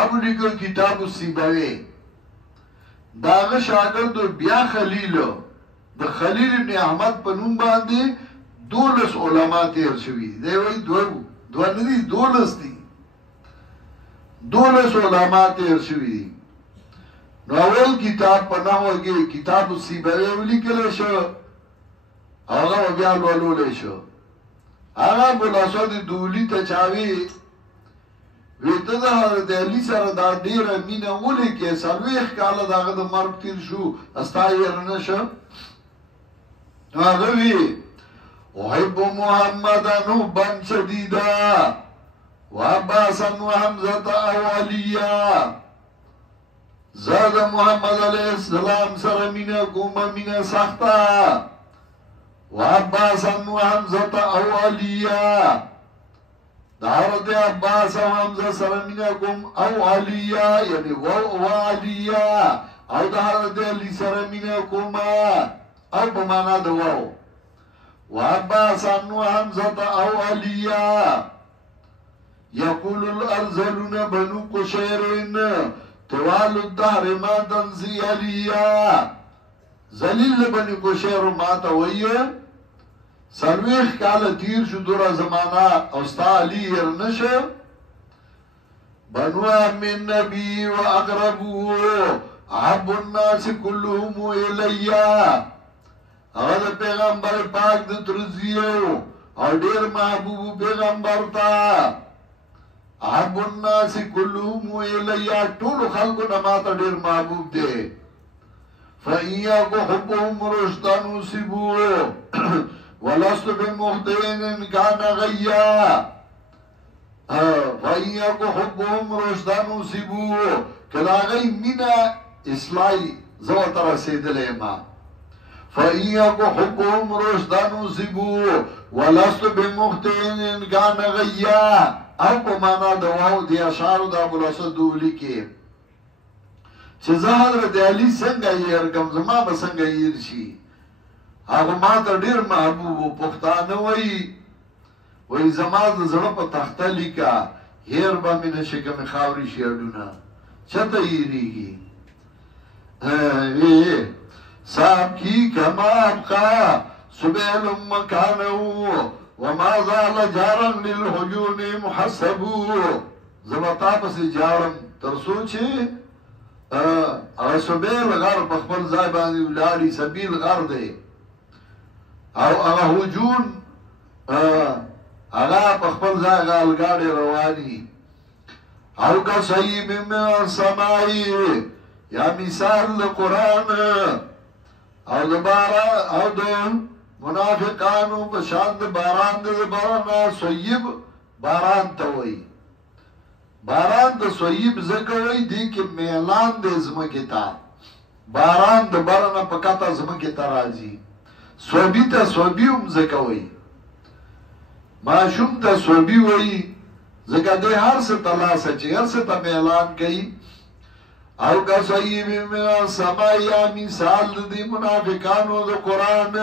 ابو لیکل کتاب السیبوی داغه شاګرد بیا خلیل د خلیل ابن احمد په نوم باندې 12 علما تیر شوي دی وای دوه نه دي 12 دي 12 علما تیر شوي نو اول کتاب په نامه کې کتاب السیبوی ولیکل شو هغه بیا ولول شو هغه بل اسد دولی ته چاوي ویته دا حضرت علی سره دا ډیره مینه ولیکې څلوېښت کاله د هغه د مرګ تیر شو استا یې رنشه نو هغه وی احب محمدا حبا شدیدا وعباسا وحمزه او علیا زاد محمد علیه السلام سره مینه کوم مینه سخته وعباسا وحمزه او علیا دا حضرت عباس او حمزه سره مینه کوم او علیا یعنی و علیا او دا حضرت علی سره مینه کوم او په معنا د واو وعباس او حمزه او علیا یقول الارذلون بنو قشيرين طوال الدهر ما تنزي علیا ذلیل بنو قشير ما ته وایي سلویخ کالا تیر شو دورا زمانہ اوستا علی ارنشا بنو من نبی و اقربو عب الناس کلهم الیا اغد پیغمبر پاک د ترزیو او دیر محبوب پیغمبر تا عب الناس کلهم الیا طول خلقو نماتا دیر محبوب دے فَإِيَّاكُ حُبُّهُمْ رُشْدًا نُصِبُوا ولست بمخدين إن كان غيا فإياكو حبهم رشدا نصيبو كلا غي منا إصلاحي زو ترسيد لما فإياكو حبهم رشدا نصيبو ولست بمخدين إن كان غيا او په معنا د واو د اشعار د ابو الاسد دولی کې چې زه حضرت علی څنګه یې ارګم زما به څنګه یې شي هغه ما ته ډیر محبوب پښتانه وای زما د زړه په تخته لیکا هیر به مې نشي کوم خاوري شیړونه چته یریږي صاحب کی کما ابقا سبیل مکانو وما زال جارا للحجون محسبو زبطا پس جارم ترسو چه اغا سبیل غر پخبر زائبانی ولاری سبیل غر دے او اغا حجون اغا پخبر زائغال گاڑی روانی او کا صحیب من سمائی یا مثال قرآن او دبارا او دو منافقانو بشاند باران ده برانا سویب باران تاوئی باران ده سویب زکوئی دی که میلان ده زمکی تا باران ده برانا پکاتا زمکی تا رازی سوبی تا سوبی هم زکوئی ماشوم تا سوبی وئی زکا ده هر سه تلاسه چه هر سه تا میلان کئی او کا سویب من سمایا مثال دی منافقانو ده قرآن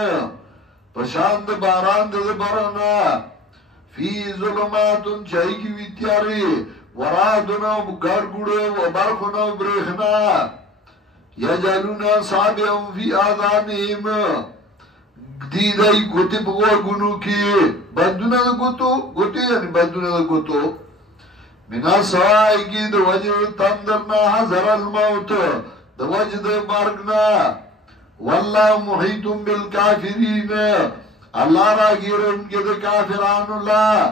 پشاند باران ده برانا فی ظلماتون چاہی کی ویتیاری ورادونا گرگوڑے و برخونا بریخنا یجالونا صابعون فی آذانیم دیدائی گوتی پگوہ گنو کی بندونا دا گوتو گوتی یعنی بندونا دا گوتو منا سوائی کی دا وجہ تندرنا حضر الموت دا وجہ دا مرگنا واللہ محیطم بالکافرین اللہ را گیر ان کے دے کافران اللہ